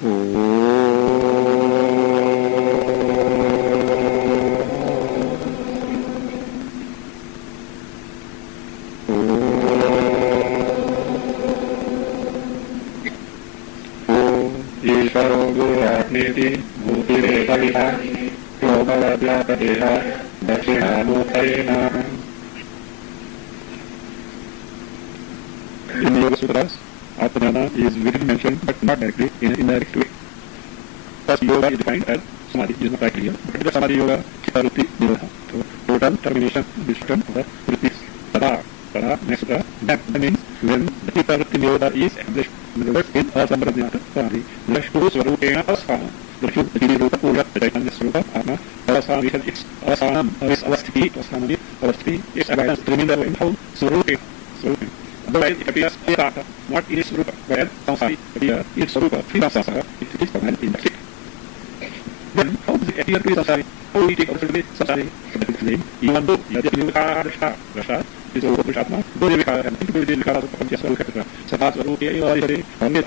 ईश्वरो गुरुरात्मेति भूतिरेकविधा योगव्यापदेह दक्षिणामूर्तये नमः. In the Yoga Sutras, Atmana is very mentioned but not directly in an indirect way. Thus, yoga is defined as samadhi, is not right here. But the samadhi yoga, chitta vritti nirodha. So, total termination, destruction of the vrittis. Tada, next sutra. That means when the chitta vritti nirodha is established, the rest is asamradhyata samadhi. Drashtu svarupena asana. Drashu vritini rupa pura chaitanya swarupa atma. Asana is its asanam, is avasthiti, asanam is avasthiti, its abidance, remainder in whole swarupe. Otherwise, it appears Yataka, not in its Rupa, whereas Samsari appears in its Rupa, free of Samsara, it is permanent in the state. Then, how does it appear to be Samsari? How do we take absolutely Samsari? Its name, even though Yadyavivikara Drashta is Rupa Purushatma, though Yavikara has nothing to do with the Vikara of Paramya Swarupa, etc. Satas Swarupa Yadyavivikara, only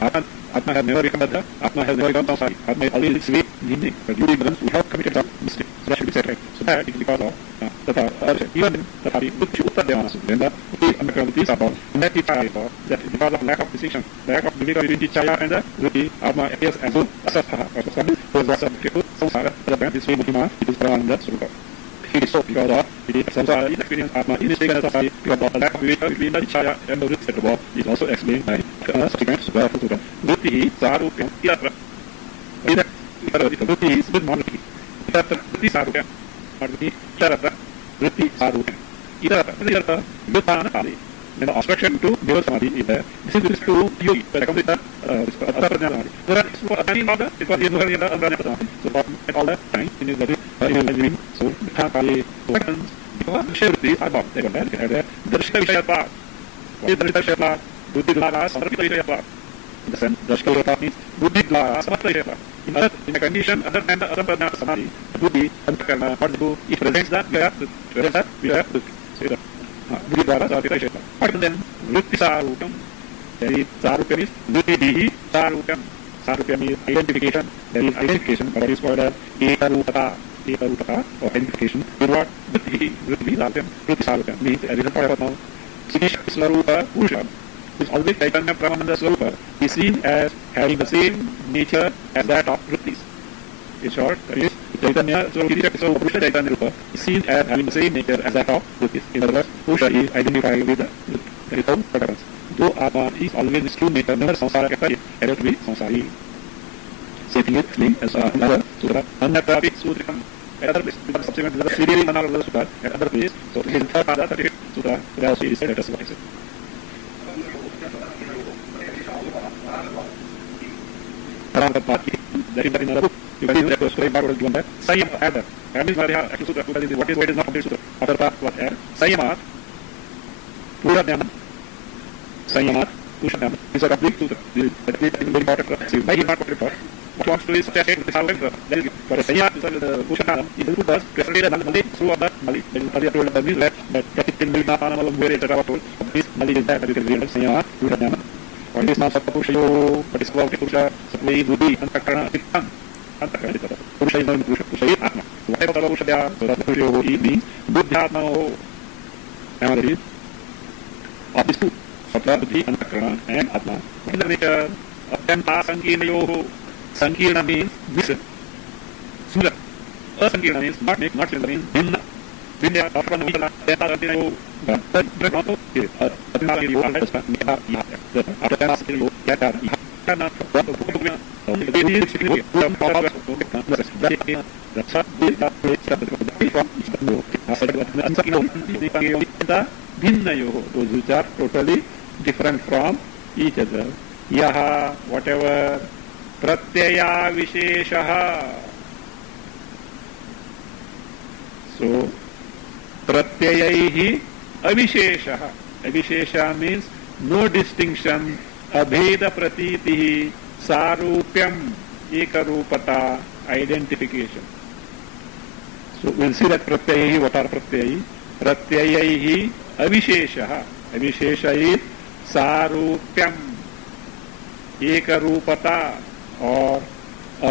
Atma has never become Badra, Atma has never become Samsari, Atma is always its way, meaning, but due to ignorance, we have committed some mistake. So that should be set right. So that is because of even then, Tathapi, Buddhi Uttadhyavanasu, when the Buddhis are born, in that Tichaya is born, that because of lack of decision, lack of viveka between Tichaya and the Vritti, Atma appears as though Asasthaha, or Asasthaha, who is Asasthaha, Samsara, but apparently this way Buddhima, it is Paramananda Srupa. It is so because of the Samsara is experienced Atma, it is taken as Asasthaha, because of the lack of viveka between the Tichaya and the Vritti at the ball, is also explained by subsequent Sukha Sukha. Vritti, Sarupyam, Iratra. Vritti is with monarchy. Vritti Sarupyam. Iratra, Vritti Sarupyam. Iratra, Vyuthana Kali. When the obstruction to Deva Samadhi is there, this is to yogi, when I come with the Atapradhyana Samadhi. So that is for Atani Mada, it was Yenuhari and the Atapradhyana Samadhi. So at all that time, in his body, in his living, so Vyuthana Kali, so what happens? Because the Shevritti are born, they were there, they had there, Darshita Vishayatva. What is Darshita Vishayatva? Buddhi Dlara, Samarpita Vishayatva. In the sense, Darshita Vishayatva means Buddhi Dlara, Samarpita Vishayatva. In a condition other than the Atapradhyana Samadhi, Buddhi, Antakarna, what to do, it presents that Vyaya, so Buddhi Dvara Sarupita Vishayatva. But then, Vritti Sarupam, there is Sarupam is Vritti Sarupam. Sarupam is identification, there is identification, but it is called as Ekarupata or identification. With what? Vritti Sarupam. Vritti Sarupam means, as it is called now, Siddhisha Swarupa Purusha, which is always Chaitanya Paramananda Swarupa, is seen as having the same nature as that of Vrittis. In short, that is, Chaitanya Swarupa Purusha Chaitanya Rupa is seen as having the same nature as that of Vrittis. In other words, Purusha is identified with the result what happens. Though Atma is always its true nature, never samsara kehta है, able to be samsari. Same thing is explained as another sutra, Annatrapi Sutrikam. At other place, because subsequent to the Sridhari Manala Sutra, at other place, so in the third Pada 38 Sutra, there also is said as what I said. That is another book. You can read that scribe part given there. Sayama add. That means what is not complete sutra. Other part was add. Sayama Pura Dhyana. Sayama Pusha Dhyana. These are complete sutra. That is very important. See, very important part. What wants to is such a state with how that is for a Sayama Pusha Dhyana is the Buddha's to explain the Mali through of that Mali. Then earlier told the Mali that it can be not on where etc. told. This Mali is there that you can read Sayama Pusha Dhyana. What is now Sapapushayo, what is called Pusha, Sapway, Buddhi, Antakarna, Tikkan. Antakarna, Pusha is not Pusha is Atma. Whatever the Pusha there, so that the Pusha means Buddhyatma. And that is of these two, Sapra, Buddhi, Antakarna, and Atma. What is the nature? Atyanta Sankirnayo. Sankirna means mission. Sula. Asankirna means not make, not similar means Bhinna. Bhinna, after the Vindala, Teta Sankirnayo. But not also, Atyanta Sankirnayo, after that, you get that. Cannot what the program. They need to be from power that's what we have to the Bhinnayo, those which are totally different from each other. Yaha, whatever, Pratyaya Visheshaha. So, Pratyayaihi Avisheshaha. Avishesha means no distinction, abheda pratitihi, sarupyam, ekarupata, identification. So we'll see that pratyayi, what are pratyayi? Pratyayi avisheshaha. Avishesha is sarupyam, ekarupata, और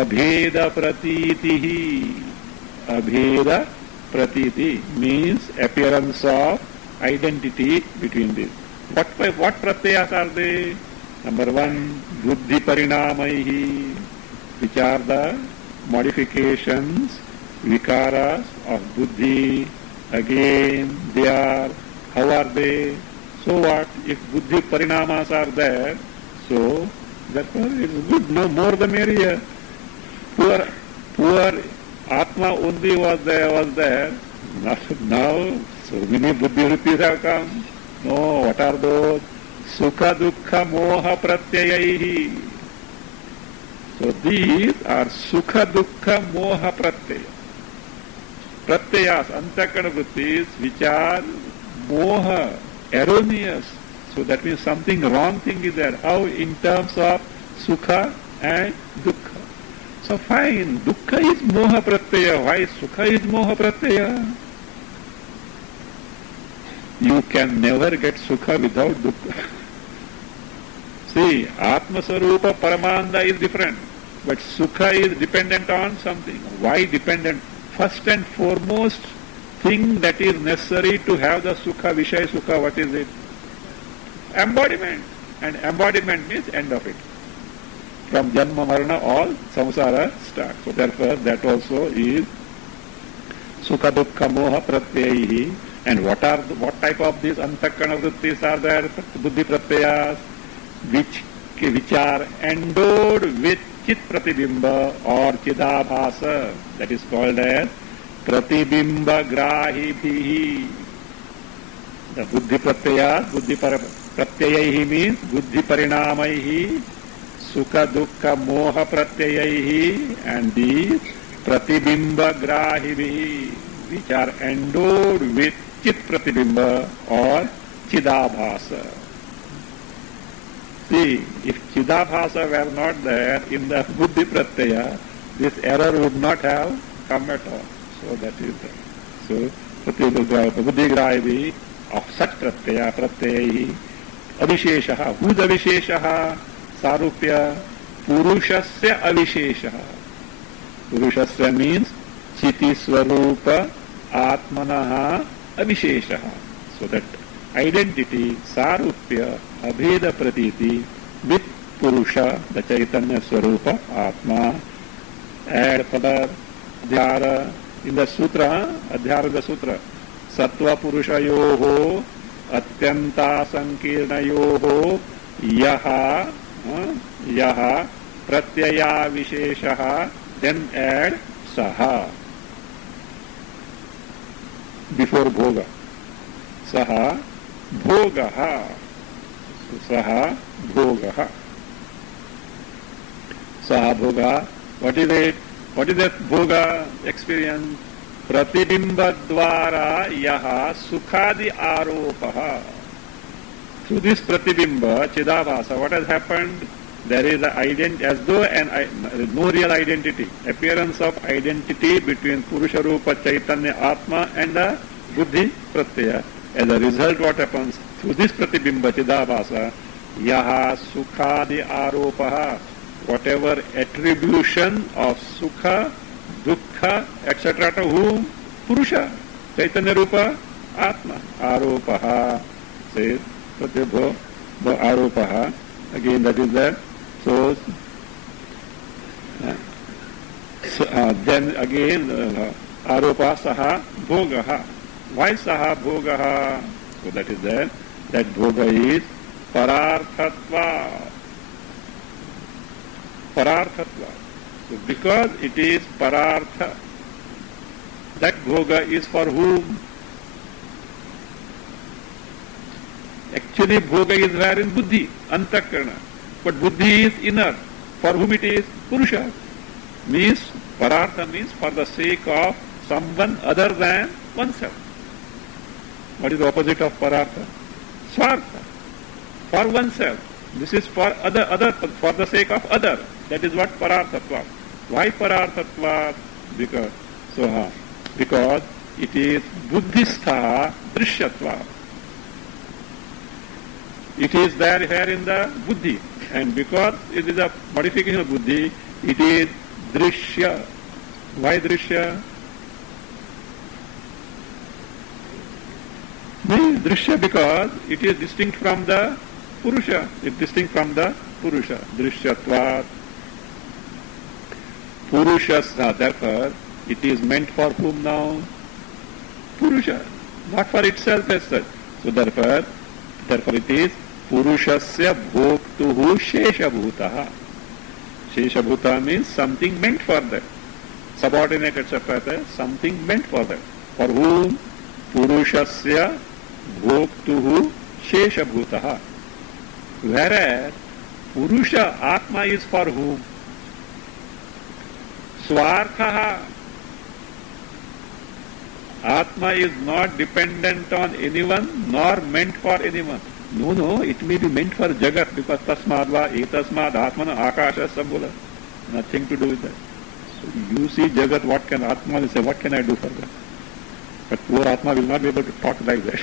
अभेद प्रतीति ही, अभेद pratiti means appearance of identity between these. What pratyayas are they? Number one, buddhi parinamaihi, which are the modifications, vikaras of buddhi. Again, they are, how are they? So what? If buddhi parinamas are there, so therefore it is good, no more the merrier. Poor Atma only was there. Now so many buddhi vrittis have come. No, what are those? Sukha dukkha moha pratyayaihi. So these are sukha dukkha moha pratyaya. Pratyayas, antakana vrittis, which are moha, erroneous. So that means something wrong thing is there. How? In terms of sukha and dukkha. So fine, dukkha is moha pratyaya. Why sukha is moha pratyaya? You can never get sukha without dukkha. See, Atma Sarupa Paramanda is different, but sukha is dependent on something. Why dependent? First and foremost thing that is necessary to have the sukha, Vishaya sukha, what is it? Embodiment. And embodiment means end of it. From Janma Marana, all samsara starts. So therefore, that also is Sukha Dukkha Moha Pratyayihi. And what type of these Antakana Vrittis are there? Buddhi Pratyayas, which are endowed with Chit Pratibimba or Chidabhasa. That is called as Pratibimba Grahibhihi. The Buddhi Pratyayas, Buddhi Pratyayihi means Buddhi Parinamaihi, Sukha Dukkha Moha Pratyayaihi, and these Pratibimba Grahibhihi, which are endowed with Chit Pratibimba or Chidabhasa. See, if Chidabhasa were not there in the Buddhi Pratyaya, this error would not have come at all. So that is there. So, Buddhi Grahibhihi of such Pratyaya, Pratyayihi, Avisheshaha. Who is Avisheshaha? Sarupya Purushasya Avisheshaha. Purushasya means Chiti Swarupa Atmanaha Avisheshaha. So that identity, Sarupya, Abheda Pratiti with Purusha, the Chaitanya Swarupa, Atma, add further Adhyara in the Sutra, Adhyara the Sutra, Sattva Purushayoho Atyanta Sankirnayoho Yaha Pratyaya Visheshaha, then add Saha before Bhoga. Saha Bhogaha. Saha Bhogaha. Saha Bhoga. What is it? What is that Bhoga experience? Pratibimba dvara yaha sukhadi aropaha. Through this Pratibimba, Chidabhasa, what has happened? There is an identity, as though no real identity, appearance of identity between Purusha Rupa, Chaitanya, Atma and the Buddhi Pratyaya. As a result, what happens? Through this Pratibimba, Chidabhasa, yaha sukhadi aropaha, whatever attribution of sukha, dukkha, etc. to whom? Purusha, Chaitanya Rupa, Atma. Aropaha, says Pratibho, Aropaha. Again, that is there. So, then again, Aropa Saha Bhogaha. Why Saha Bhogaha? So that is there. That Bhoga is Pararthatva. Pararthatva. So because it is Parartha, that Bhoga is for whom? Actually, Bhoga is where in Buddhi, Antakarana. But Buddhi is inner. For whom it is? Purusha. Means, Parartha means for the sake of someone other than oneself. What is the opposite of Parartha? Swartha. For oneself. This is for for the sake of other. That is what Pararthatva. Why Pararthatva? Because it is Buddhistha Drishyatva. It is there here in the buddhi, and because it is a modification of buddhi, it is drishya. Why drishya? Drishya because it is distinct from the Purusha. It is distinct from the Purusha. Drishyatvat. Purushasya. Therefore, it is meant for whom now? Purusha. Not for itself as such. So therefore it is Purushasya bhoktuhu sheshabhutaha. Sheshabhuta means something meant for that. Subordinate, etc. Something meant for that. For whom? Purushasya bhoktuhu sheshabhutaha. Whereas Purusha, Atma is for whom? Swarthaha. Atma is not dependent on anyone nor meant for anyone. No, it may be meant for Jagat because tasmadva etasmad atmana akasha sambola. Nothing to do with that. So you see Jagat, what can Atma will say, what can I do for that? But poor Atma will not be able to talk like that.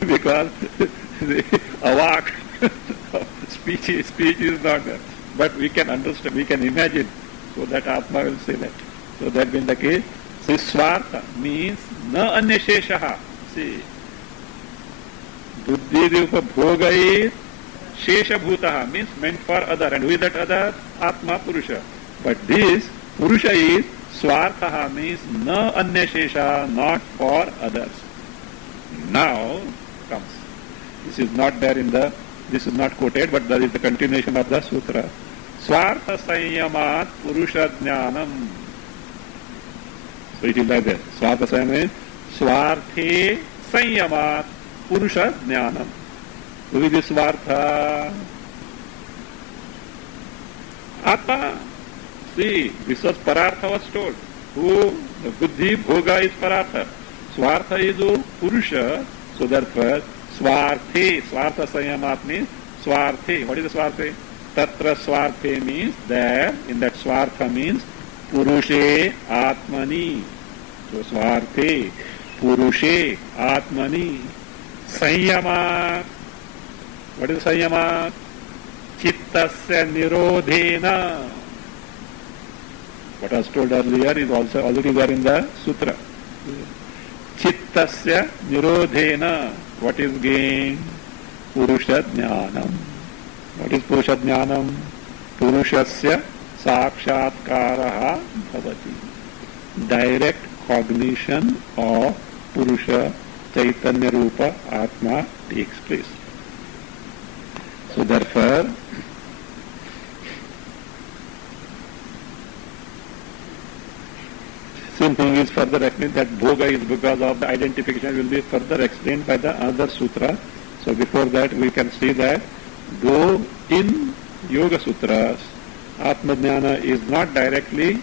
because the avak, speech is not there. But we can understand, we can imagine. So that Atma will say that. So that being the case, Swartha means na anyasheshaha. See, buddhi rupa bhoga is sheshabhutaha means meant for other. And who is that other? Atma Purusha. But this Purusha is Swarthaha means na anyashesha, not for others. Now comes. This is not there in the, this is not quoted, but there is the continuation of the sutra. Swartha sanyamat Purusha jnanam. So it is like that. Swartha sayam means Swarthe sanyamat Purusha jnanam. Who is this Swartha? Atma. See, this was Parartha was told. Who? The Buddhi Bhoga is Parartha. Swartha is who? Purusha. So therefore, Swarthe. Swartha sanyamat means Swarthe. What is the Swarthe? Tatra Swarthe means there. In that Swartha means Purushe Atmani. So Swarthe, Purushe Atmani. Sanyamat. What is Sanyamat? Chittasya Nirodhena. What was told earlier is also already there in the sutra. Chittasya Nirodhena. What is gain? Purusha Jnanam. What is Purusha Jnanam? Purushasya Sakshatkaraha Bhavati. Direct cognition of Purusha Chaitanya Rupa Atma takes place. So therefore, same thing is further explained that Bhoga is because of the identification will be further explained by the other sutra. So before that we can see that though in Yoga Sutras Atma Jnana is not directly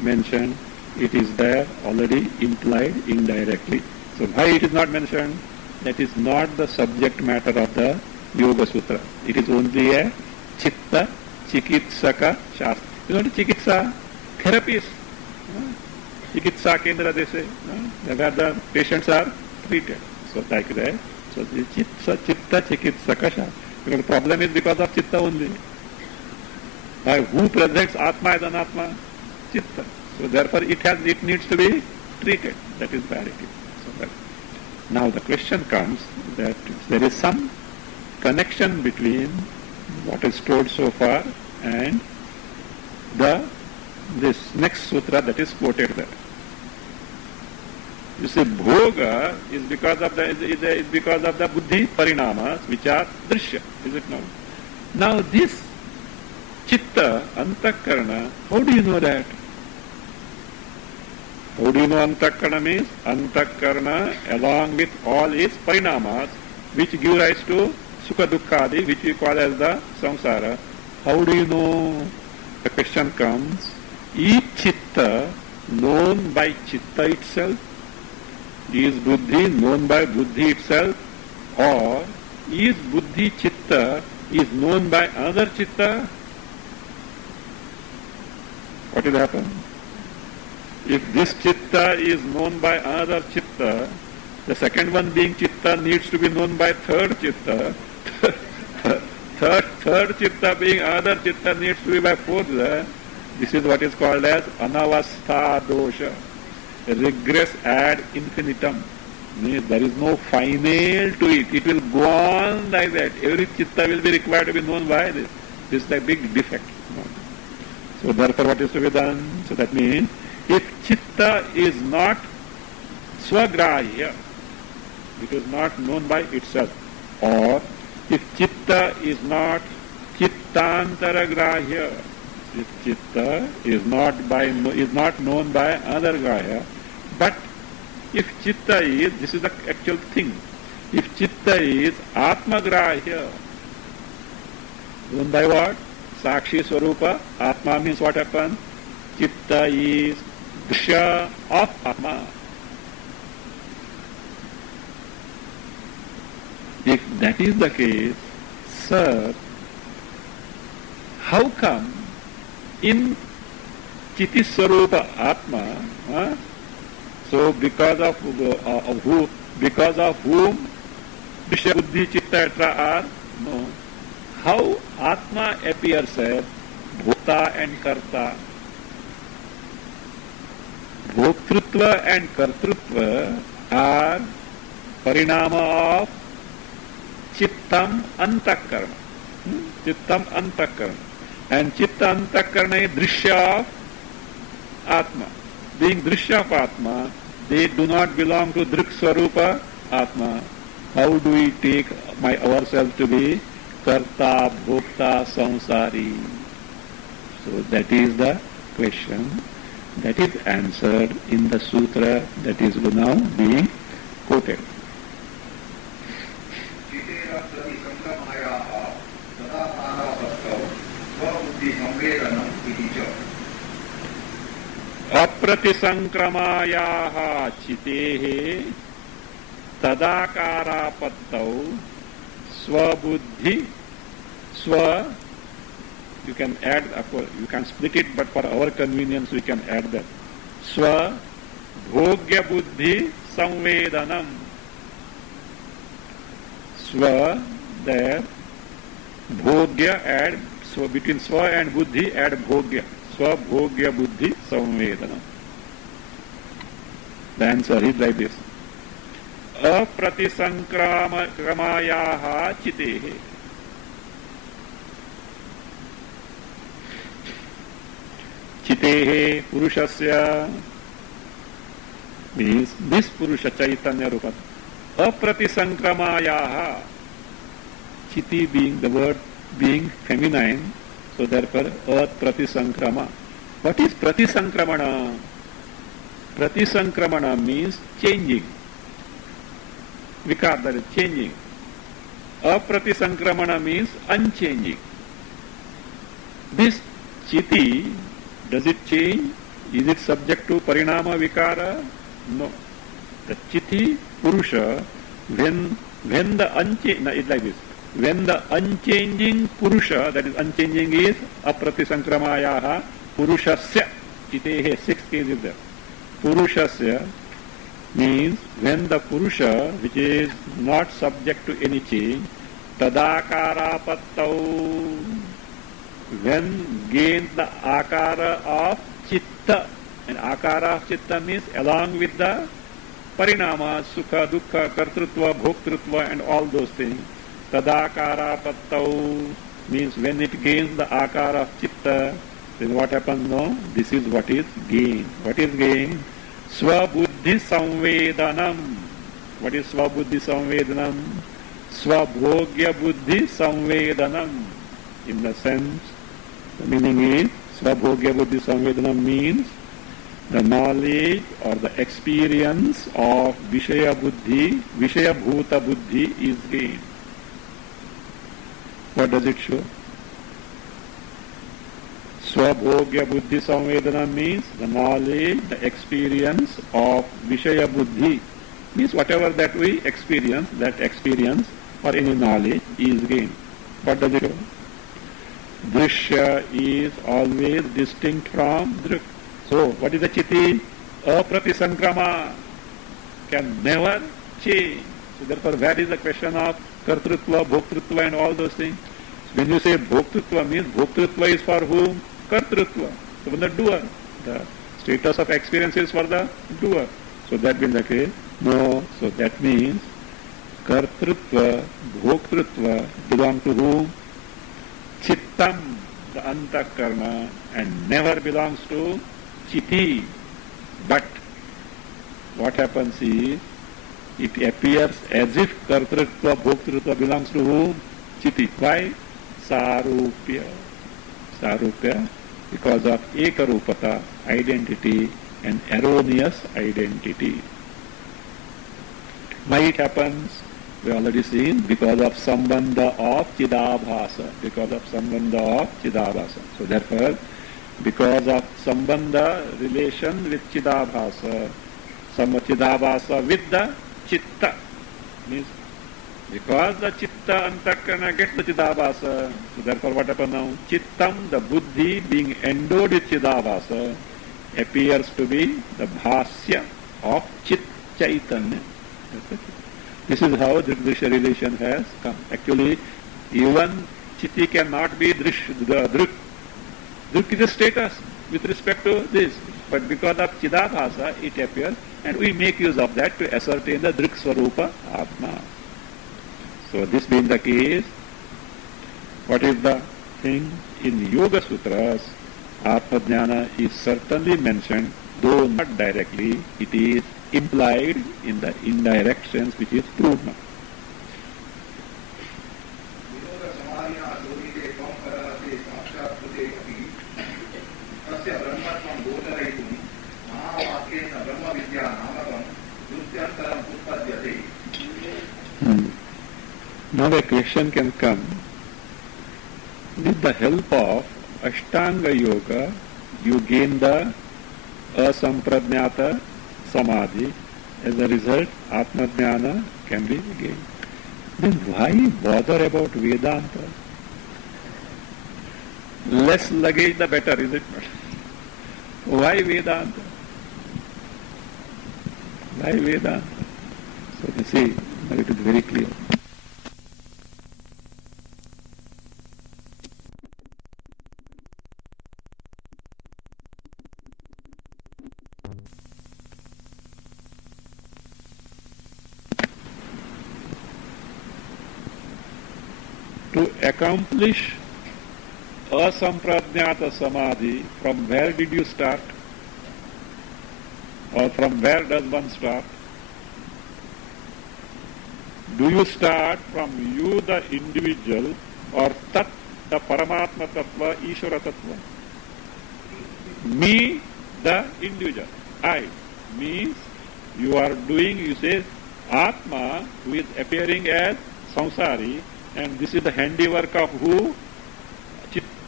mentioned, it is there already implied indirectly. So why it is not mentioned? That is not the subject matter of the Yoga Sutra. It is only a Chitta Chikitsaka Shastra. You know what Chikitsa? Therapist. Chikitsa Kendra they say. Where the patients are treated. So like that. So the Chitta Chikitsaka Shastra. Because the problem is because of Chitta only. By who presents Atma as an Atma? Chitta. So therefore it needs to be treated. That is where it is. So that. Now the question comes that there is some connection between what is told so far and this next sutra that is quoted there. You see, bhoga is because of the buddhi parinamas which are drishya, is it not? Now this chitta, antakarana, how do you know that? How do you know antakarana means? Antakarana along with all its parinamas which give rise to sukha dukkhadi, which we call as the samsara. How do you know? The question comes, is chitta known by chitta itself? Is buddhi known by buddhi itself? Or is buddhi chitta is known by another chitta? What will happen? If this chitta is known by another chitta, The second one being chitta needs to be known by third chitta. Third chitta being other chitta needs to be by fourth. This is what is called as anavastha dosha. Regress ad infinitum. Means there is no final to it. It will go on like that. Every chitta will be required to be known by this. This is the big defect. So therefore what is to be done? So that means if chitta is not swagrahya, it is not known by itself, or if chitta is not chittantaragrahya, if chitta is not known by other grahya, but if chitta is, this is the actual thing, if chitta is atmagrahya, known by what? Sakshi Swarupa. Atma means what happened? Chitta is Drishya of Atma. If that is the case, sir, how come in Chiti Swarupa Atma, so because of whom Drishya Buddhi Chitta etc. are? No. How Atma appears as Bhota and Karta. Bhoktrutva and Kartrutva are parinama of Chittam Antakarana. Chittam Antakarana. And Chitta Antakarana is Drishya of Atma. Being Drishya of Atma, they do not belong to Drik Swarupa Atma. How do we take ourselves to be Karta, Bhokta, Samsari? So that is the question that is answered in the sutra that is now being quoted. Apratisankramayaha chitehe tadakarapattau swabuddhi swa, you can add, you can split it, but for our convenience we can add that. Swa bhogya buddhi samvedanam. Swa, there, bhogya, add, so between swa and buddhi add bhogya. Swa bhogya buddhi samvedanam. The answer is like this. Apratisankramayaha chitehe. Chitehe purushasya means this purusha chaitanya rupa. Apratisankramayaha. Chiti being the word being feminine, so therefore pratisankrama. What is pratisankramana? Pratisankramana means changing. Vikar, that is changing. Apratisankramana means unchanging. This chiti, does it change? Is it subject to parinama vikara? No. The chiti purusha, when the unchanging, it's like this. When the unchanging purusha, that is unchanging is apratisankramayaha purushasya, chitehe, 6 case is there. Purushasya means when the purusha, which is not subject to any change, tadakarapattau, when gains the akara of chitta, and akara of chitta means along with the parinama, sukha, dukkha, kartrutva, bhoktrutva and all those things. Tadakarapattau means when it gains the akara of chitta, then what happens? No, this is what is gain. What is gain? Swabuddhi samvedanam. What is swabuddhi samvedanam? Swabhogya buddhi samvedanam. In the sense, the meaning is swabhogya buddhi samvedanam means the knowledge or the experience of Vishaya buddhi, Vishaya bhuta buddhi is gained. What does it show? Swabhogya buddhi samvedana means the knowledge, the experience of Vishaya buddhi. Means whatever that we experience, that experience or any knowledge is gained. What does it show? Drishya is always distinct from Drik. So, what is the chiti? Apratisankrama can never change. So therefore, where is the question of kartrutva, bhoktrutva and all those things? When you say bhoktrutva means bhoktrutva is for whom? Kartrutva. So for the doer. The status of experience is for the doer. So that means okay. No. So that means kartrutva, bhoktrutva belong to whom? Chittam, the antakarna, and never belongs to chiti. But what happens is, it appears as if kartrutva, bhoktrutva belongs to whom? Chiti. Why? Sarupya. Sarupya, because of ekarupata, identity, and erroneous identity. Why it happens? We already seen, because of sambandha of chidabhasa. Because of sambandha of chidabhasa. So therefore, because of sambandha, relation with chidabhasa, chidabhasa with the chitta, means because the chitta antakarana gets the chidabhasa, so therefore what happens now? Chittam, the buddhi being endowed with chidabhasa, appears to be the bhasya of chit chaitanya. This is how the drisha relation has come. Actually, even chiti cannot be the drik. Drik is a status with respect to this. But because of chidabhasa, it appears, and we make use of that to ascertain the drik swarupa atma. So this being the case, what is the thing? In Yoga Sutras, Atma Jnana is certainly mentioned, though not directly, it is implied in the indirect sense which is proved now. Now a question can come, with the help of Ashtanga Yoga, you gain the asampradnyata samadhi. As a result, Atma Jnana can be gained. Then why bother about Vedanta? Less luggage the better, is it not? Why Vedanta? Why Vedanta? So you see, now it is very clear. To accomplish asampradnyata samadhi, from where did you start? Or from where does one start? Do you start from you, the individual, or tat, the Paramatma Tattva, Ishvara Tattva? Me, the individual. I means you are doing, you say, Atma, who is appearing as samsari, and this is the handiwork of who?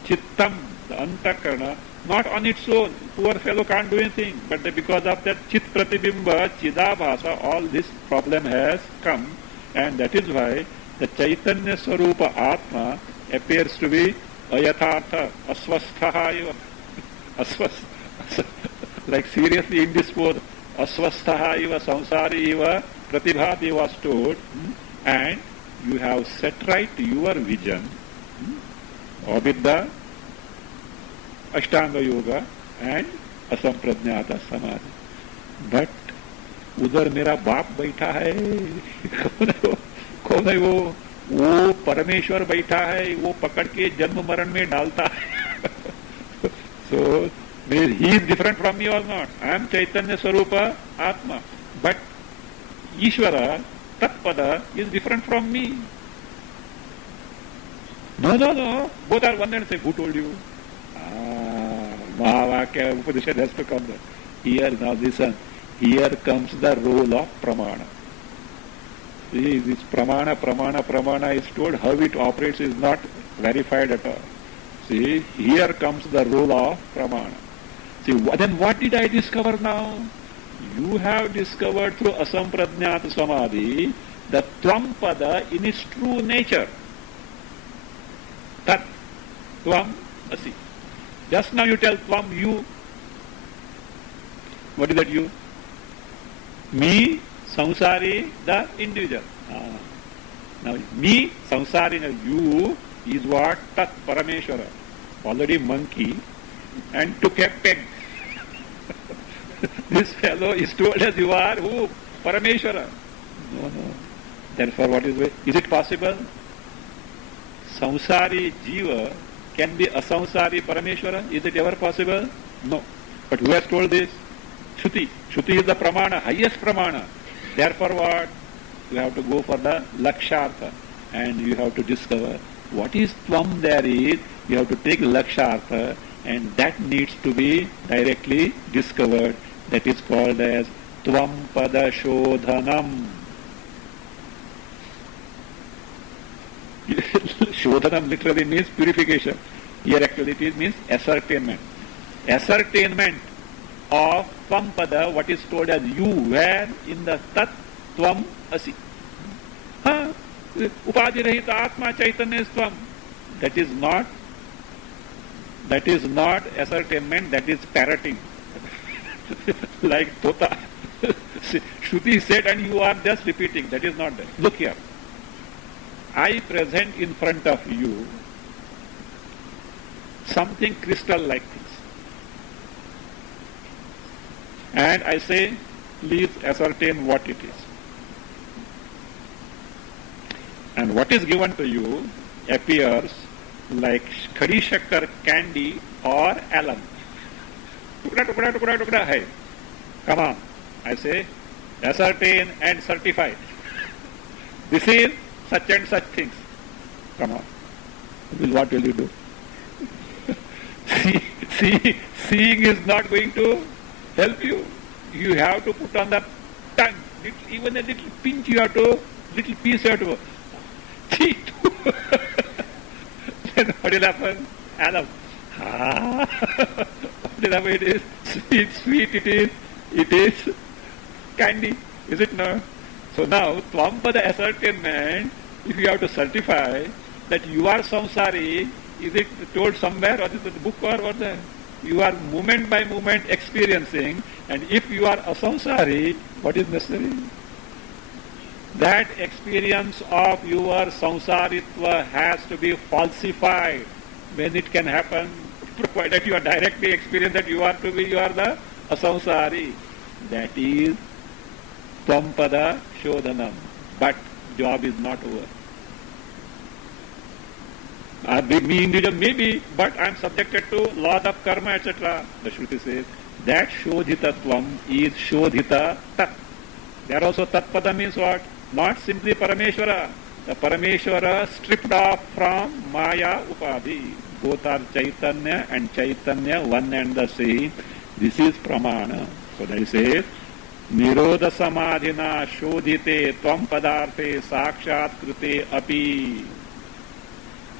Chittam, the antakarana, not on its own. Poor fellow can't do anything, but because of that chit pratibimba, chidabhasa, all this problem has come, and that is why the Chaitanya Swarupa Atma appears to be ayathartha, asvasthaha, like seriously indisposed, asvasthaha iva, samsari iva, pratibhati was told, and you have set right your vision with the Ashtanga Yoga and Asampradnyata Samadhi. But उधर मेरा बाप बैठा है, कौन है वो परमेश्वर बैठा है, वो पकड़ के जन्म मरण में डालता है. So he is different from me or not? I am Chaitanya Swarupa Atma, but Ishvara Tatpada is different from me. No, both are one and same. Who told you? Mahavakya Upanishad has to come there. Here, now listen, here comes the role of Pramana. See, this Pramana is told, how it operates is not verified at all. See, here comes the role of Pramana. See, then what did I discover now? You have discovered through Asampradnyata Samadhi the Tvam-pada in its true nature. Tat, Tvam, Asi. Just now you tell Tvam, you. What is that you? Me, Samsari, the individual. Now, me, samsari, you is what? Tat Parameshwara. Already monkey and took a peg. This fellow is told as you are who? Parameshwara. No. Therefore, what is it possible? Samsari Jiva can be a samsari Parameshwara. Is it ever possible? No. But who has told this? Shruti. Shruti is the pramana, highest pramana. Therefore what? You have to go for the lakshartha and you have to discover what is tvam there is. You have to take lakshartha and that needs to be directly discovered. That is called as tvam pada shodhanam. Shodhanam literally means purification. Here actually it means ascertainment. Ascertainment of tvam pada, what is told as you, where in the tat tvam asi. Upadhi rahita atma chaitanya is tvam. That is not ascertainment, that is parroting. Like Tota. Shruti said and you are just repeating. That is not there. Look here. I present in front of you something crystal-like things. And I say, please ascertain what it is. And what is given to you appears like khadi shakkar candy or alum. Tukda hai. Come on. I say, ascertain and certify. This is such and such things. Come on. What will you do? Seeing is not going to help you. You have to put on the tongue. Even a little pinch you have to, little piece you have to. Then what will happen? Alum. What will happen? It is sweet, it is candy. Is it not? So now, tvam pada ascertainment, if you have to certify that you are samsari, is it told somewhere or is it in the book or what? You are moment by moment experiencing, and if you are a samsari, what is necessary? That experience of your samsaritva has to be falsified. When it can happen, provided you are directly experienced that you are the asamsari. That is tvam pada shodhanam. But job is not over. Me individual maybe, but I am subjected to laws of karma, etc. The Shruti says that shodhitatvam is shodhita tat. There also tat pada means what? Not simply Parameshwara. The Parameshwara stripped off from Maya Upadhi. Both are Chaitanya and Chaitanya, one and the same. This is Pramana. So they say, Nirodha Samadhina Shodhite Tvam Padarte Sakshat Krute Api.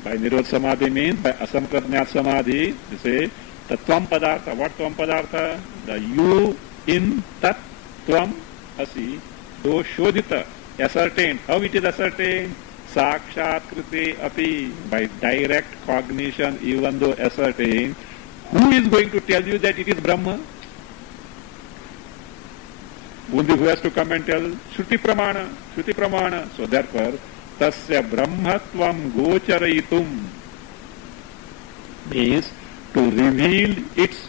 By Nirodha Samadhi means, by Asamkratnyat Samadhi, they say, the Tvam Padartha. What Tvam Padartha? The you in Tat Tvam Asi. Though Shodhita. Ascertained. How it is ascertained? Sakshat Krite Api. By direct cognition, even though ascertained. Who is going to tell you that it is Brahma? Only who has to come and tell? Shruti Pramana. Shruti Pramana. So therefore, Tasya Brahmatvam Gocharayitum means to reveal its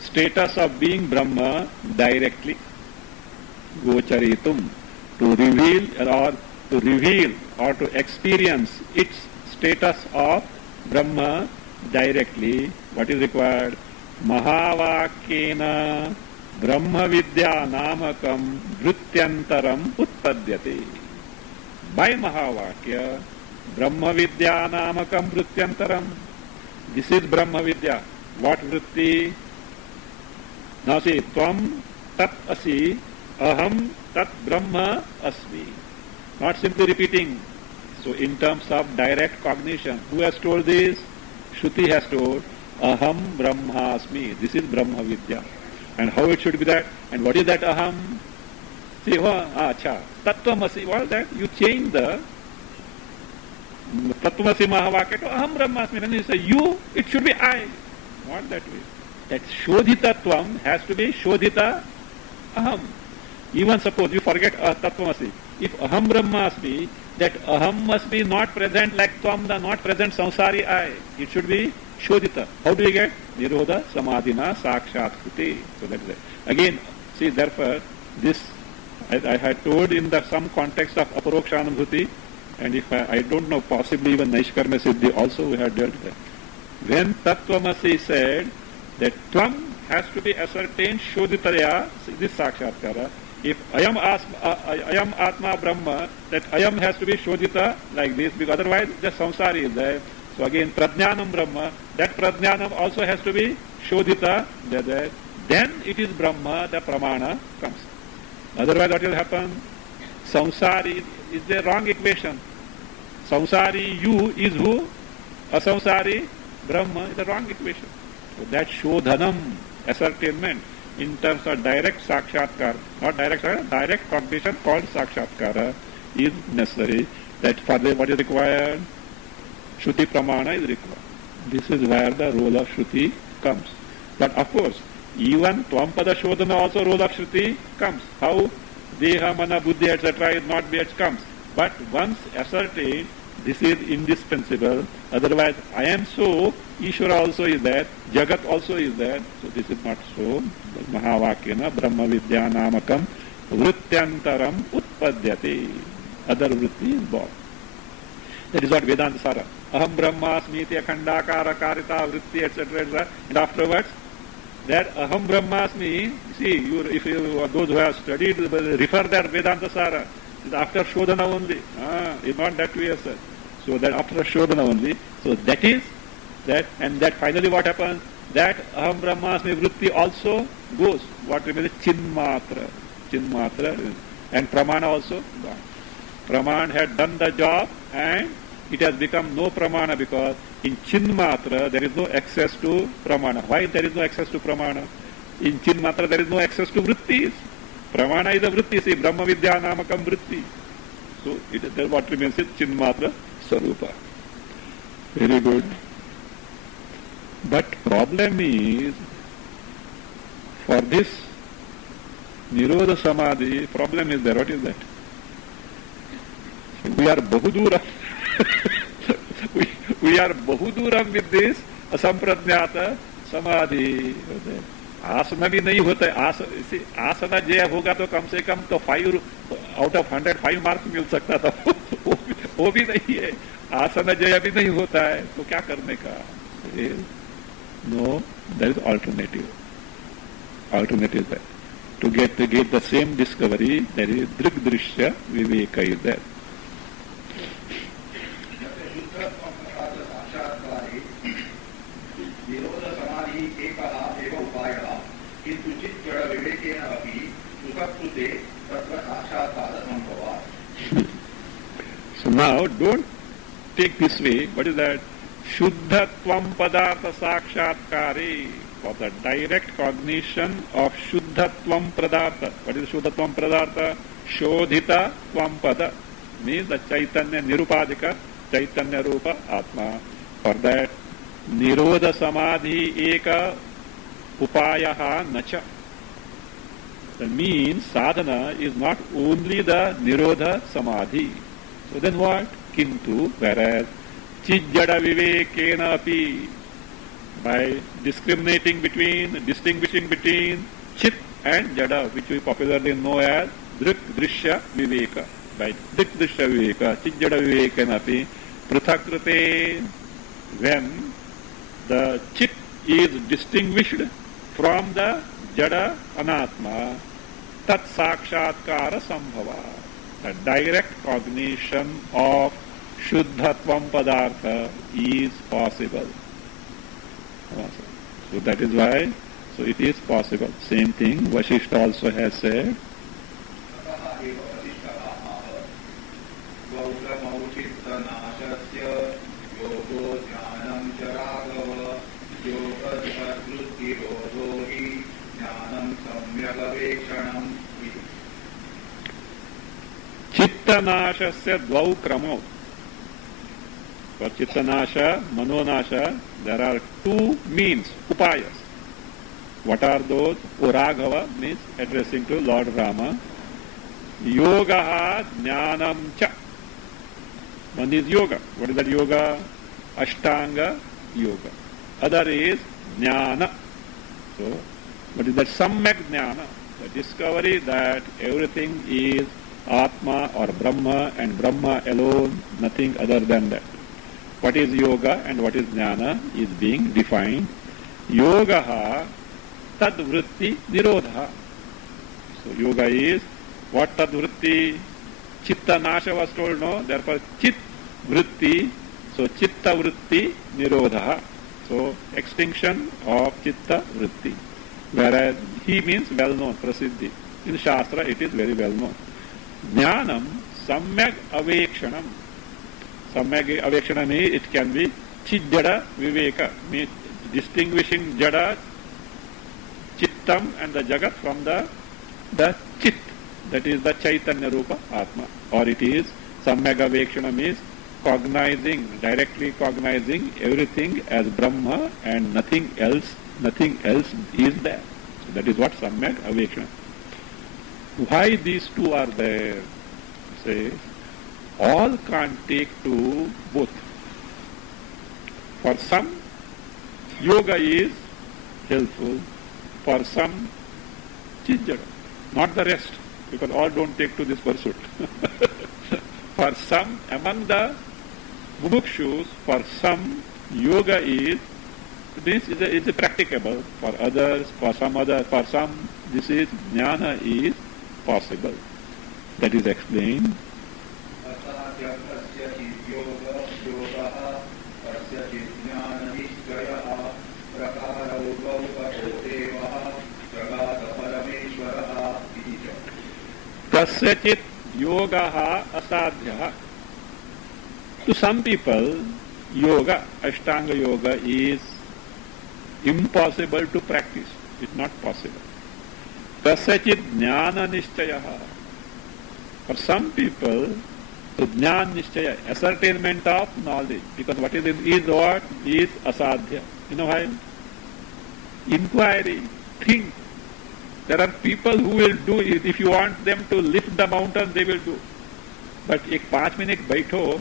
status of being Brahma directly. Gocharayitum. To reveal or to experience its status of Brahma directly, what is required? Mahavakyena Brahma Vidya Namakam Vrutyantaram Utpadyate. By Mahavakya, Brahma Vidya Namakam Vrutyantaram. This is Brahma Vidya. What vritti? Now see, Tvam Tat Asi Aham Tat Brahma Asmi. Not simply repeating. So in terms of direct cognition, who has told this? Shruti has told, Aham Brahmasmi. This is Brahma Vidya. And how it should be that? And what is that Aham? See, Tattvamasi, what is that? You change the Tattvamasi Mahavakya to Aham Brahmasmi. When you say you, it should be I. Not that way. That Shodhitatvam has to be Shodhita Aham. Even suppose you forget Tattvamasi. If Aham Brahmasmi, that Aham must be not present like Tvam, the not present samsari I. It should be Shodhita. How do you get? Nirodha Samadhina Sakshat Kruti. So that is it. Again, see, therefore, this I had told in the some context of Aparokshanubhuti, and if I don't know, possibly even Naishkarma Siddhi also we had dealt with that. When Tattvamasi said that Tvam has to be ascertained Shodhitaya, this Sakshatkara. If Ayam Atma Brahma, that Ayam has to be Shodhita like this, because otherwise the samsari is there. So again, Prajnanam Brahma, that Prajnanam also has to be Shodhita, there. Then it is Brahma, the Pramana comes. Otherwise what will happen? Samsari is the wrong equation. Samsari you is who? Asamsari Brahma is the wrong equation. So that Shodhanam, ascertainment, in terms of direct Sakshatkar, not direct, direct cognition called Sakshatkara is necessary. That for what is required? Shruti Pramana is required. This is where the role of Shruti comes. But of course, even Tvampada Shodhana also role of Shruti comes. How? Deha, Mana, Buddhi, etc. is not which comes. But once ascertained, this is indispensable. Otherwise, I am so, Ishvara also is there, Jagat also is there. So this is not so. Mahavakyana Brahma Vidya Namakam Vrutyantaram Utpadyate. Other vritti is born. That is what Vedanta Sara. Aham Brahmasmi iti akhandakara karita vritti, etc. And afterwards, that Aham Brahmasmi, see, if you those who have studied, refer their Vedanta Sara. It's after Shodhana only. It's not that way, sir. So that after Shodhana only. So that is that, and that finally what happens? That Aham Brahmasmi vritti also goes. What remains? Chinmatra. Chinmatra. And Pramana also gone. Pramana had done the job and it has become no Pramana because in Chinmatra there is no access to Pramana. Why there is no access to Pramana? In Chinmatra there is no access to vrittis. Pramana is a vritti, see, Brahma Vidya Namakam vritti. So it is what remains is Chinmatra Sarupa. Very good. But problem is, for this Nirodha Samadhi, problem is there. What is that? We are Bahuduram. we are Bahuduram with this Asampradnyata Samadhi. आसना भी नहीं होता है. आसना जय होगा तो कम से कम तो 5 out of 100 5 marks मिल सकता था. वो भी नहीं है. आसना जय भी नहीं होता है तो क्या करने का? No, there is alternative. Alternative there. To get the same discovery, there is Drigdrishya Viveka is there. So now, don't take this way. What is that? Shuddhatvam Padartha Sakshatkari. For the direct cognition of Shuddhatvam Pradartha. What is Shuddhatvam Pradartha? Shodhita Tvam Pada. Means the Chaitanya Nirupadika, Chaitanya Rupa Atma. For that, Nirodha Samadhi Eka Upayaha Nacha. That means sadhana is not only the Nirodha Samadhi. So then what? Kintu, whereas Chijjada Vivekena api, by distinguishing between Chit and Jada, which we popularly know as Drik Drishya Viveka. By Drik Drishya Viveka, Chijjada Vivekena api, Pruthakrate, when the Chit is distinguished from the Jada Anatma, Tat Sakshatkara Sambhava. The direct cognition of Shuddhatvam Padartha is possible. So that is why, so it is possible. Same thing, Vasishtha also has said. Chittanashasya dvau kramo. For Chittanasha, Manonasha, there are 2 means, upayas. What are those? Uraghava means addressing to Lord Rama. Yoga jnanam cha. One is yoga. What is that yoga? Ashtanga yoga. Other is jnana. So, what is that? Samyak jnana. The discovery that everything is Atma or Brahma and Brahma alone, nothing other than that. What is yoga and what is jnana is being defined. Yoga tad vritti nirodha. So yoga is what tad vritti? Chitta nasha was told, no? Therefore chit vritti. So chitta vritti nirodha. So extinction of chitta vritti. Whereas he means well known, prasiddhi. In Shastra it is very well known. Jnanam samyak avekshanam. Samyak avekshanam means it can be chijjada viveka, means distinguishing jada, chittam and the jagat from the chit, that is the chaitanya rupa atma. Or it is samyak avekshanam means cognizing, directly cognizing everything as Brahma and nothing else is there. So that is what samyak avekshanam. Why these two are there? Say, all can't take to both. For some, yoga is helpful. For some, chijjada. Not the rest, because all don't take to this pursuit. For some, among the mumukshus, for some, yoga is practicable. For others, for some, this is jnana is possible. That is explained. Kasyachit yoga asadhya. To some people, yoga, Ashtanga yoga is impossible to practice. It's not possible. Kasyachit jnana nishchayaha. For some people, so jnana nishchaya, ascertainment of knowledge. Because what is what? Is asadhya. You know why? Inquiry, think. There are people who will do it. If you want them to lift the mountain, they will do. But एक 5 minute बैठो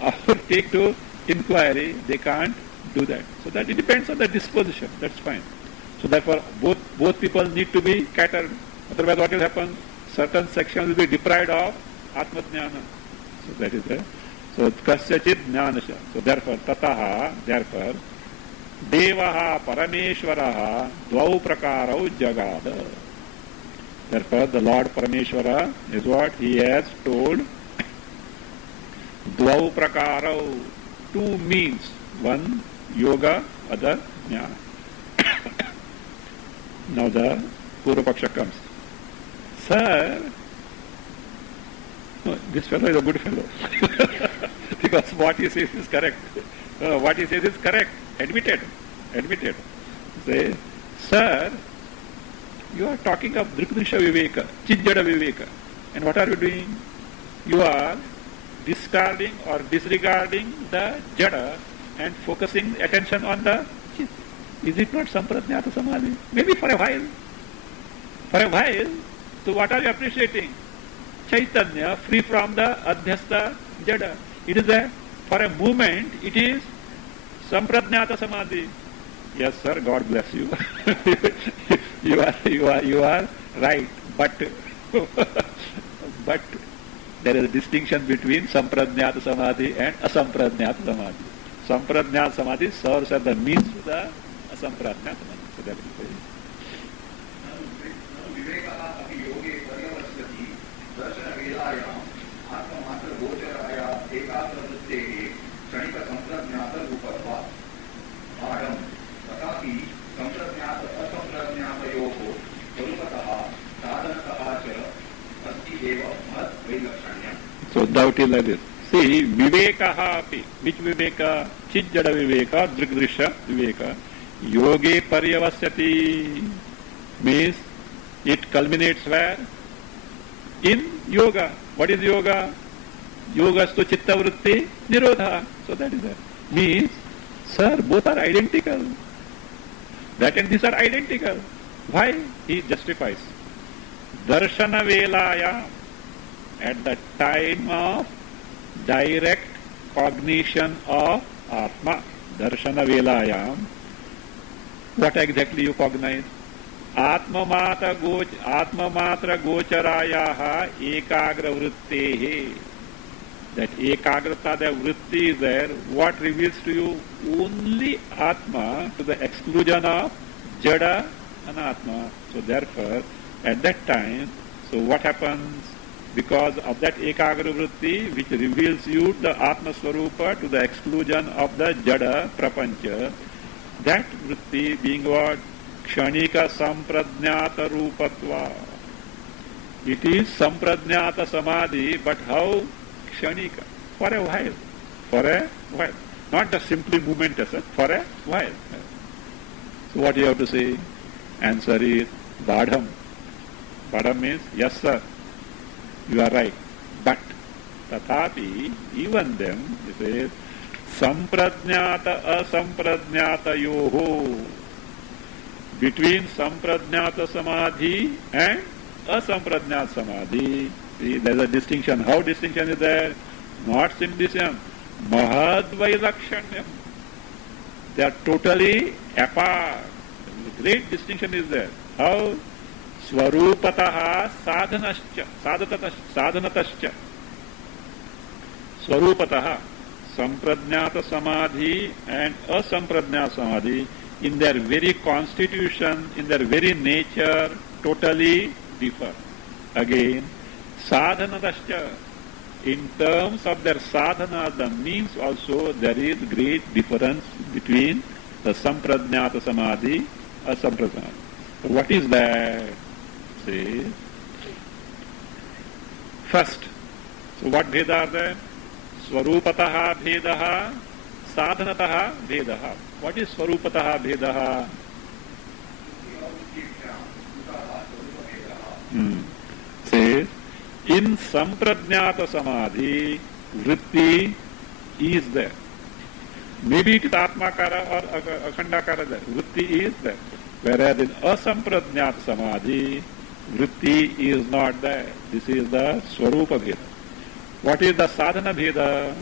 or take to inquiry, they can't do that. So that it depends on the disposition. That's fine. So therefore, both people need to be catered. Otherwise, what will happen? Certain sections will be deprived of Atma Jnana. So that is it. So kasyachit jnanasya. So therefore, tataha, therefore, Devaha Parameshwaraha Dvau Prakarau Jagada. Therefore, the Lord Parameshwara is what he has told. Dvau Prakarau, two means. One, yoga, other, jnana. Now the Purvapaksha comes. Sir, no, this fellow is a good fellow. Because what he says is correct. What he says is correct. Admitted. Say, sir, you are talking of Drikdrisha Viveka, Chijjada Viveka. And what are you doing? You are discarding or disregarding the Jada and focusing attention on the Chit. Is it not Sampradnyata Samadhi? Maybe for a while. So what are you appreciating? Chaitanya, free from the Adhyasta Jada. It is for a moment, it is Sampradnyata Samadhi. Yes, sir, God bless you. you are right. But there is a distinction between Sampradnyata Samadhi and Asampradnyata Samadhi. Sampradnyata Samadhi serves as the means to the Asampradnyata Samadhi. So that is it. So doubt is like this. See, vivekaha api. Which viveka? Chijjada viveka, drigdrisha viveka. Yoge paryavasyati means it culminates where? In yoga. What is yoga? Yoga stu chitta vritti nirodha. So that is that. Means, sir, both are identical. That and these are identical. Why? He justifies. darshana velaya, at the time of direct cognition of Atma. Darshana velayam, what exactly you cognize? Atmamatra gocharayaha ekagra vrittehe. That ekagrata, that vritti is there. What reveals to you? Only Atma, to the exclusion of Jada Anatma. So therefore, at that time, so what happens? Because of that ekagra vritti, which reveals you the Atma Swarupa to the exclusion of the Jada Prapancha, that vritti being what? Kshanika Sampradnyata Rupatva. It is Sampradnyata Samadhi, but how? Kshanika. For a while. For a while. Not the simply movement as such, for a while. So what you have to say? Answer is Badham. Badham means, yes sir, you are right. But, tathapi, even then, it says, Sampradnyata asampradnyata yoho. Between Sampradnyata Samadhi and Asampradnyata Samadhi. See, there is a distinction. How distinction is there? Not simply saying Mahadvailakshanyam. They are totally apart. Great distinction is there. How? Swarupataha sadhanascha, sadhanatascha. Swarupataha, Sampradnyata Samadhi and Asampradnyata Samadhi, in their very constitution, in their very nature, totally differ. Again, sadhanatascha, in terms of their sadhana, the means also, there is great difference between the Sampradnyata Samadhi, Asampradnyata. What is that? See, first, so what Veda are there? Swarupataha Vedaha, Sadhanataha Vedaha. What is Swarupataha Vedaha? Says, in Sampradnyata Samadhi, Vritti is there. Maybe it is Atmakara or Akhandakara there. Vritti is there. Whereas in Asampradnyata Samadhi, Vritti is not there. This is the Swarupa Veda. What is the Sadhana Veda?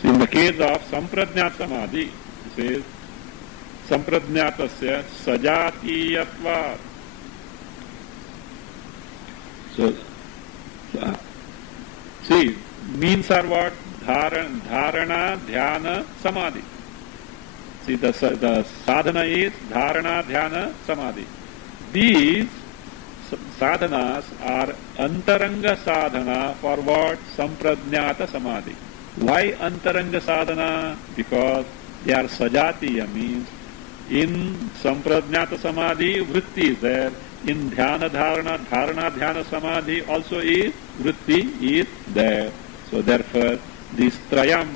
So in the case of Sampradnyata Samadhi, it says, Sampradnyatasya sajatiyatvat. So, see, means are what? Dharana, Dhyana, Samadhi. See, the sadhana is Dharana, Dhyana, Samadhi. These sadhanas are antaranga sadhana for what? Sampradnyata Samadhi. Why antaranga sadhana? Because they are sajatiya, means in Sampradnyata Samadhi, vritti is there. In Dhyana Dharana, Dharana Dhyana Samadhi also is, vritti is there. So therefore, this trayam,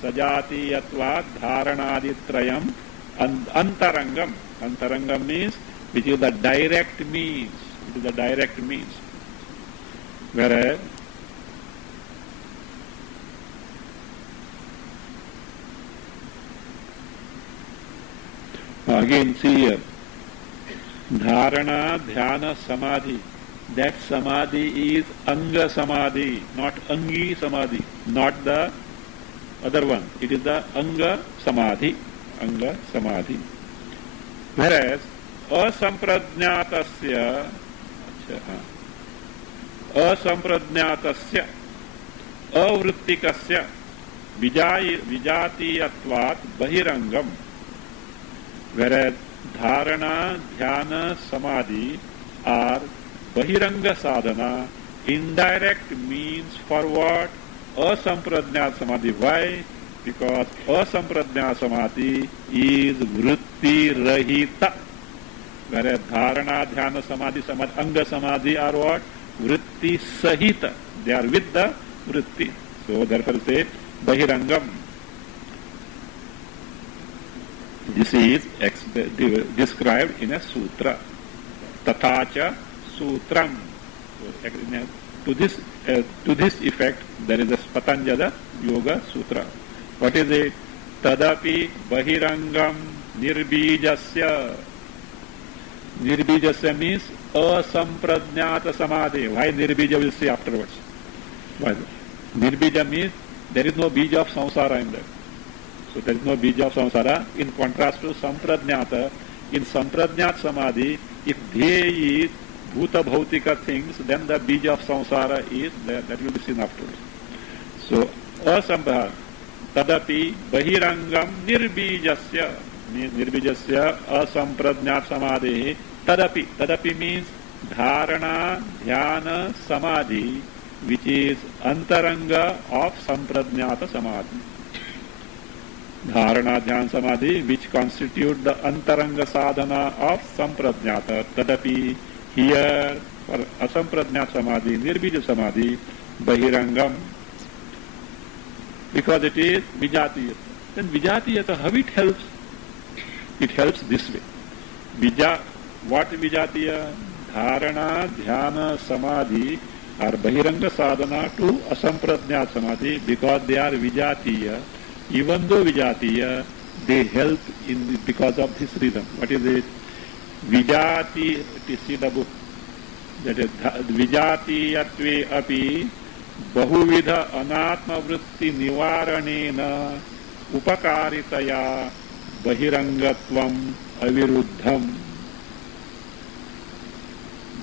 sajatiyatvat, dharanadi trayam, antarangam. Antarangam means, which is the direct means. It is the direct means. Whereas, again see here, Dharana, Dhyana, Samadhi. That Samadhi is Anga Samadhi, not Angi Samadhi, not the other one. It is the Anga Samadhi. Anga Samadhi. Whereas, Asampradnyatasya, Asampradnyatasya, Avrittikasya, Vijatiyatvat Bahirangam. Whereas Dharana, Dhyana, Samadhi are Bahiranga sadhana, indirect means for what? Asampradnyata Samadhi. Why? Because Asampradnyata Samadhi is Vritti Rahita. Whereas Dharana, Dhyana, Samadhi, Anga Samadhi are what? Vritti Sahita. They are with the Vritti. So therefore say Bahirangam. This is described in a sutra. Tathacha sutram. So in a To this effect, there is a Patanjala Yoga Sutra. What is it? Tadapi bahirangam nirbijasya. Nirbijasya means asampradnyata samadhi. Why nirbija will say afterwards? Why? Nirbija means there is no bija of samsara in there. So there is no bija of samsara. In contrast to sampradnyata, in sampradnyat samadhi, if dhyeya is bhuta bhautika things, then the bija of samsara is there. That will be seen afterwards. So asambha tadapi bahirangam nirbijasya. Nirbijasya asampradnyat samadhi. Tadapi means dharana dhyana samadhi, which is antaranga of sampradnyata samadhi. Dharana dhyana samadhi, which constitute the antaranga sadhana of sampradnyata. Tadapi, here for asampradnyata samadhi, nirbija samadhi, bahirangam, because it is vijatiyata. Then vijatiyata, how it helps? It helps this way. What vijatiya? Dharana, dhyana, samadhi are bahiranga sadhana to asampradnyat samadhi, because they are vijatiya. Even though vijatiya, they help in because of this reason. What is it? Vijati, see the book. That is vijatiyatve api bahuvidha anatma vritti nivaranena upakaritaya bahirangatvam aviruddham.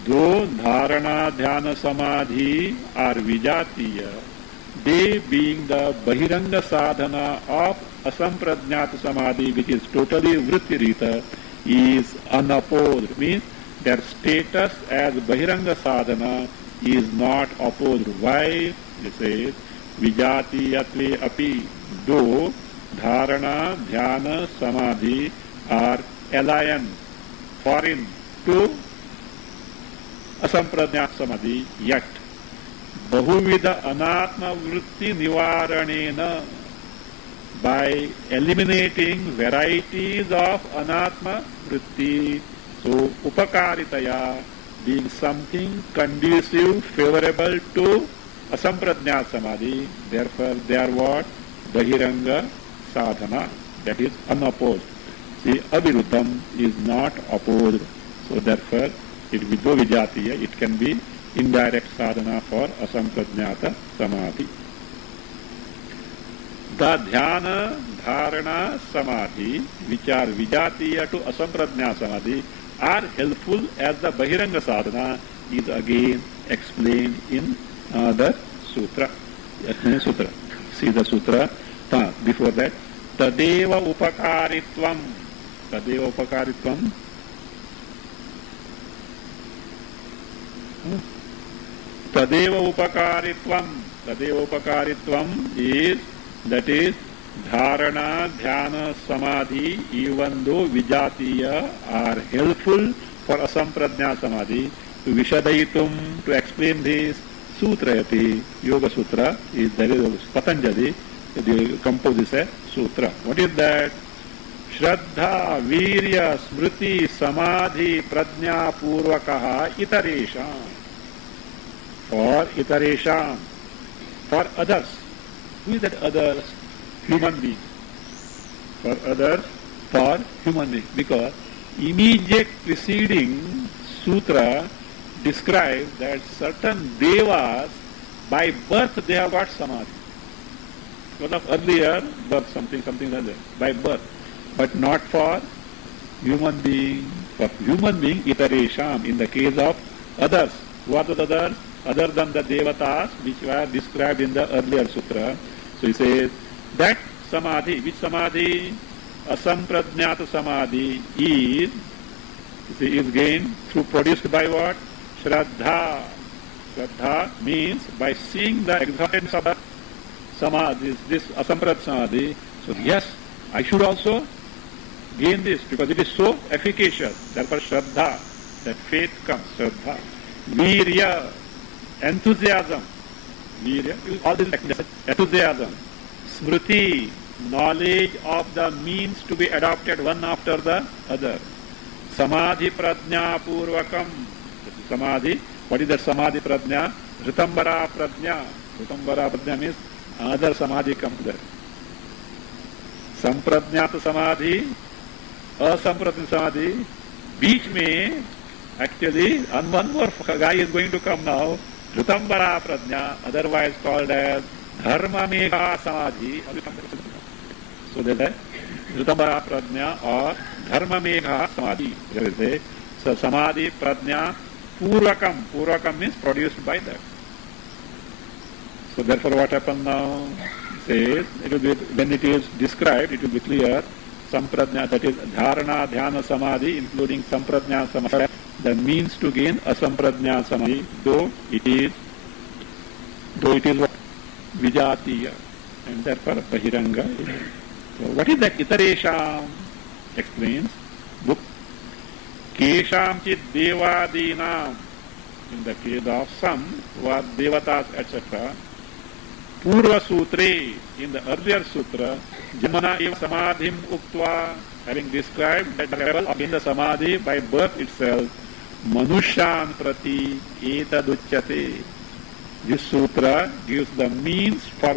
Though dharana dhyana samadhi are vijatiya, they being the bahiranga sadhana of asampradnyata samadhi, which is totally vrittirita, is unopposed. Means their status as bahiranga sadhana is not opposed. Why? It says vijatiyatve api, though dharana dhyana samadhi are alien, foreign to asampradnyat samadhi, yet bahuvida anatma vritti nivaranena, by eliminating varieties of anatma vritti, so upakaritaya, being something conducive, favorable to asampradnyat samadhi, therefore they are what? Bahiranga sadhana, that is unopposed. See, aviruddham is not opposed, so therefore it will go vijatiya, it can be indirect sadhana for asampradnyata samadhi. The dhyana, dharana, samadhi, which are vijatiya to asampradnyata samadhi, are helpful as the bahiranga sadhana, is again explained in the sutra. See the sutra. Before that, tadeva upakaritvam. Tadeva upakaritvam. Tadeva upakaritvam. Tadeva upakaritvam is, that is, dharana, dhyana, samadhi, even though vijatiya are helpful for asampradnyata samadhi. To vishadayitum, to explain this, sutrayati, yoga sutra, is there is Patanjali, they compose a sutra. What is that? Shraddha, virya, smriti, samadhi, prajna, purvakaha, itaresham. For itaresham, for others. Who is that others? Human beings. For others, for human beings. Because immediate preceding sutra describes that certain devas, by birth they have got samadhi. Because of earlier birth, something like that, by birth. But not for human being. For human being, itaresham, in the case of others. Who are the others? Other than the devatas, which were described in the earlier sutra. So he says, that samadhi, which samadhi? Asampradnyata samadhi is gained through, produced by what? Shraddha. Shraddha means by seeing the exaltance of the samadhi, this asampradnyata samadhi. So yes, I should also gain this because it is so efficacious. Therefore Shraddha, that faith comes, Shraddha. Virya, enthusiasm. Virya, all this enthusiasm. Smriti, knowledge of the means to be adopted one after the other. Samadhi prajna purvakam. Samadhi, What is that samadhi prajna? Ritambara prajna. Ritambara prajna means another samadhi comes there. संप्रज्ञात समाधि, असंप्रज्ञात समाधि, बीच में actually one more guy is going to come now, Ritambara prajna, otherwise called as Dharma Megha Samadhi. So there's a Ritambara prajna or Dharma Megha Samadhi. There is a so Samadhi prajna Purvakam. Purvakam means produced by that. So therefore what happened now? Says it will be, when it is described, it will be clear. Sampradnya, that is dharana, dhyana, samadhi, including sampradnya, samadhi, the means to gain asampradnya samadhi, though it is what? Vijatiya, and therefore bahiranga. So what is that itaresham? Explains book. Kesham chit devadinam, in the case of some who are devatas, etc. Purva Sutre, in the earlier sutra, Jamana eva samadhim uktva, having described that level of in the samadhi by birth itself, Manushan prati etaduchyate. This sutra gives the means for